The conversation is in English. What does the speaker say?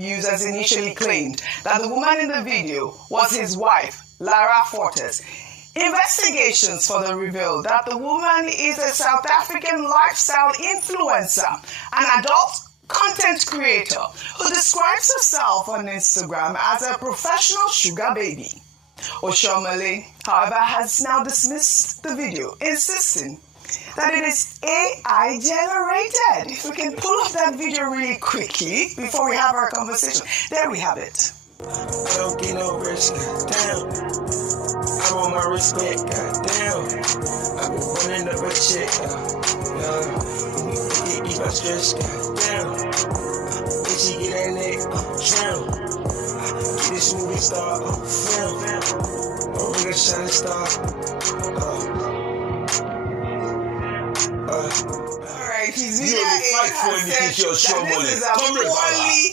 Users initially claimed that the woman in the video was his wife, Lara Fortes. Investigations further revealed that the woman is a South African lifestyle influencer, an adult content creator who describes herself on Instagram as a professional sugar baby. Oshomale, however, has now dismissed the video, insisting that it is AI generated. If we can pull up that video really quickly before we have our conversation. There we have it. I don't get no rest, goddamn. I want my respect, goddamn. I've been running up a check, yeah. Eat my stress, goddamn. When she get that neck, drown. Get this movie star on film. A real shining star. Alright, he's You only fight for anything, your show money. This is a poorly